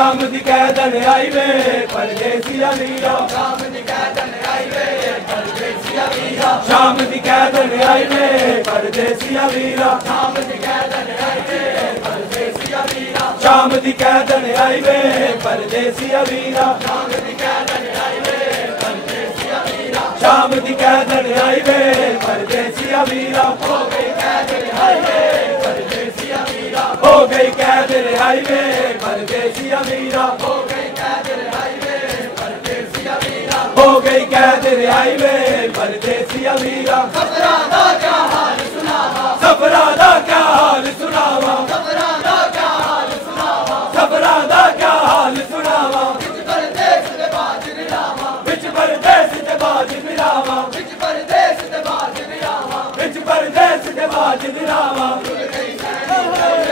शाम दी कैदन आई वे परदेसिया वीरा, शाम दी कैदन आई वे परदेसिया वीरा, शाम दी कैदन आई वे परदेसिया वीरा, शाम दी कैदन आई वे परदेसिया वीरा, शाम दी कैदन आई वे परदेसिया वीरा, शाम दी कैदन आई वे परदेसिया वीरा, शाम दी कैदन आई वे परदेसिया वीरा, हो गई कैद रिहाई वे परदेसिया वीरा, हो गई कैद रिहाई वे परदेसिया वीरा, हो गई कैद रिहाई वे परदेसिया वीरा, हो गई कैद रिहाई वे परदेसिया वीरा। सफरा दा क्या हाल सुनावा, सफरा दा क्या हाल सुनावा, सफरा दा क्या हाल सुनावा, सफरा दा क्या हाल सुनावा, विच परदेस दे बाज मिलावा, विच परदेस दे बाज मिलावा, विच परदेस दे बाज मिलावा, विच परदेस दे बाज मिलावा। रुल गई सैनी गए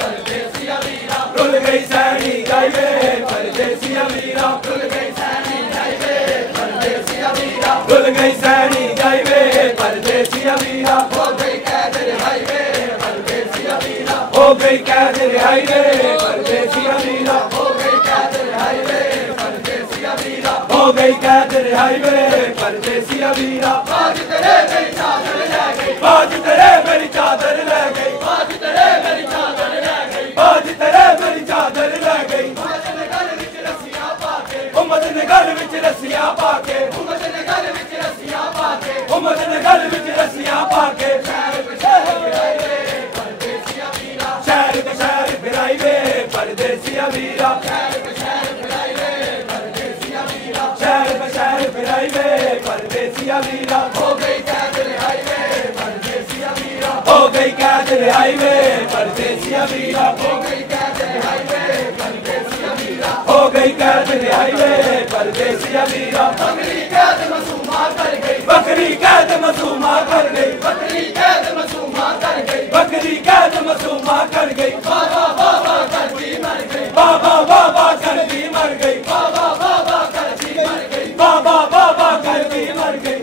परदेसिया वीरा, रुल गई सैनी गई वे परदेसिया वीरा, रुल गई सैनी गए परदेसिया वीरा, रुल गई सैनी गई वे परदेसिया वीरा, हो गई कैद रिहाई वे परदेसिया वीरा, हो गई कैद रिहाई वे परदेसिया वीरा, हो गई कैद रिहाई वे परदेसिया वीरा, हो गई कैद रिहाई वे परदेसिया वीरा। बाज तेरे मेरी चादर ले गई, बाज तेरे मेरी चादर ले गई, बाज तेरे मेरी चादर ले गई, बाज तेरे मेरी चादर ले गई। उमद ने गल विच रस्सियां पाके, उमद ने गल विच रस्सियां पाके, उमद ने गल विच रस्सियां पाके, उमद ने गल विच रस्सियां पाके, शहर पे शहर गिराई वे परदेसिया वीरा, शहर के शहर फिराई वे परदेसिया वीरा, शहर पे शहर गिराई वे परदेसिया वीरा, शहर के शहर फिराई वे परदेसिया वीरा। हो गई कैद रिहाई वे परदेसिया वीरा, हो गई कैद रिहाई वे परदेसिया वीरा, हो गई कैद रिहाई वे परदेसिया वीरा, हो गई कैद रिहाई वे परदेसिया वीरा। बकरी कैद मसूमा कर गई, बकरी कैद मसूमा कर गई, बकरी कैद मसूमा कर गई, बकरी कैद मसूमा कर गई, बाबा बाबा करती मर गई, बाबा बाबा कर दी मर गई, बाबा बाबा करती मर गई, बाबा बाबा कर दी मर गई।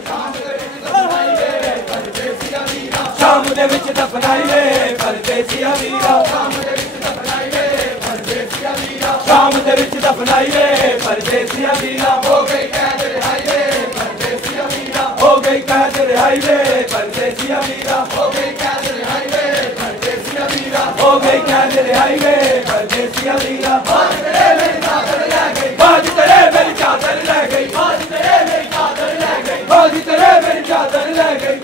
शाम दे विच दफनाई वे परदेसिया वीरा, शाम दे विच दफनाई वे परदेसिया वीरा, शाम दे विच दफनाई वे शाम दे विच दफनाई वे परदेसिया वीरा, परदेसिया वीरा, हो गई कैद रिहाई वे परदेसिया वीरा, हो गई कैद रिहाई वे परदेसिया वीरा, हो गई कैद रिहाई वे परदेसिया वीरा, हो गई कैद रिहाई वे परदेसिया वीरा। बाज तेरे मेरी चादर ले गई, बाज तेरे मेरी चादर ले गई, बाज तेरे मेरी चादर ले गई, बाज तेरे मेरी चादर ले गई।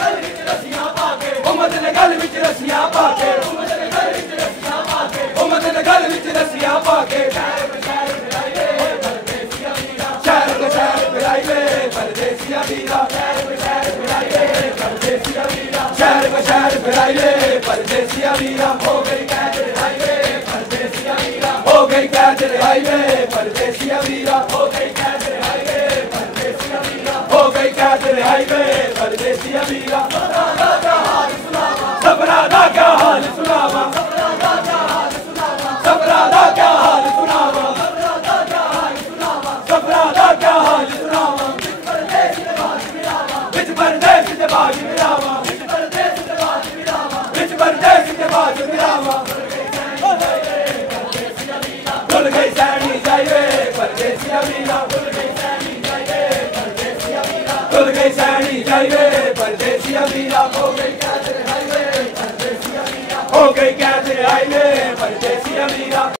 गल विच रस्सियां पाके, उमद ने गल विच रस्सियां पाके, उमद ने गल विच रस्सियां पाके, उमद ने गल विच रस्सियां पाके, शहर पे शहर गिराई वे परदेसिया वीरा, शहर के शहर फिराई वे परदेसिया वीरा, शहर पे शहर गिराई वे परदेसिया वीरा, शहर के शहर फिराई वे परदेसिया वीरा। हो गई कैद रिहाई वे परदेसिया वीरा, हो गई कैद रिहाई वे परदेसिया वीरा, हो गई कैद रिहाई वे परदेसिया वीरा, हो गई कैद रिहाई वे परदेसिया वीरा। सफरा दा क्या हाल सुनावा, सफरा दा क्या हाल सुनावा, सफरा दा क्या हाल सुनावा, सफरा दा क्या हाल सुनावा, सफरा दा क्या हाल सुनावा, सफरा दा क्या हाल सुनावा। परदेस दे बाज मिलावा, विच परदेस दे बाज मिलावा, परदेस दे बाज मिलावा, विच परदेस दे बाज मिलावा। रुल गई सैनी जाई वे परदेसिया वीरा, रुल गई सैनी गए परदेसिया वीरा, रुल गई सैनी जाई वे परदेसिया वीरा। हो गई कैद रिहाई वे परदेसिया वीरा, हो गई कैद रिहाई वे परदेसिया वीरा।